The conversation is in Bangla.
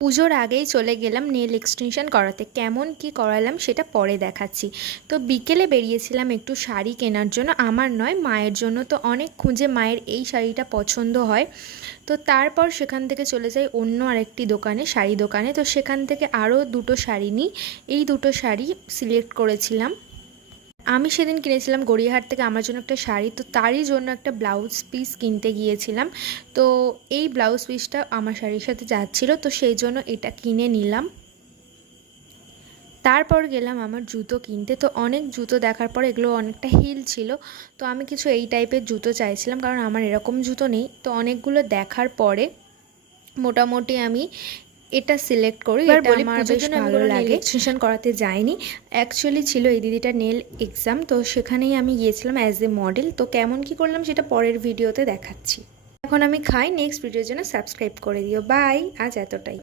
পুজোর আগেই চলে গেলাম নেল এক্সটেনশন করাতে। কেমন কি করালাম সেটা পরে দেখাচ্ছি। তো বিকেলে বেরিয়েছিলাম একটু শাড়ি কেনার জন্য, আমার নয় মায়ের জন্য। তো অনেক খুঁজে মায়ের এই শাড়িটা পছন্দ হয়। তো তারপর সেখান থেকে চলে যাই অন্য আরেকটি দোকানে, শাড়ি দোকানে। তো সেখান থেকে আরও দুটো শাড়ি নিই। এই দুটো শাড়ি সিলেক্ট করেছিলাম। আমি সেদিন কিনেছিলাম গড়িয়াহাট থেকে আমার জন্য একটা শাড়ি, তো তারই জন্য একটা ব্লাউজ পিস কিনতে গিয়েছিলাম। তো এই ব্লাউজ পিসটা আমার শাড়ির সাথে যাচ্ছিলো, তো সেই জন্য এটা কিনে নিলাম। তারপর গেলাম আমার জুতো কিনতে। তো অনেক জুতো দেখার পর এগুলো অনেকটা হিল ছিল, তো আমি কিছু এই টাইপের জুতো চাইছিলাম, কারণ আমার এরকম জুতো নেই। তো অনেকগুলো দেখার পরে মোটামুটি আমি এটা সিলেক্ট করি। এবার এটা বলি, আমার পুজোর বেশ জন্য আমি ভালো কোনো নেল লাগে। এক্সটেনশন করাতে যাইনি। অ্যাকচুয়ালি ছিল এই দিদিটার নেল এক্সাম, তো সেখানেই আমি গিয়েছিলাম অ্যাজ এ মডেল। তো কেমন কি করলাম সেটা পরের ভিডিওতে দেখাচ্ছি। এখন আমি খাই। নেক্সট ভিডিওর জন্য সাবস্ক্রাইব করে দিও। বাই, আজ এতটাই।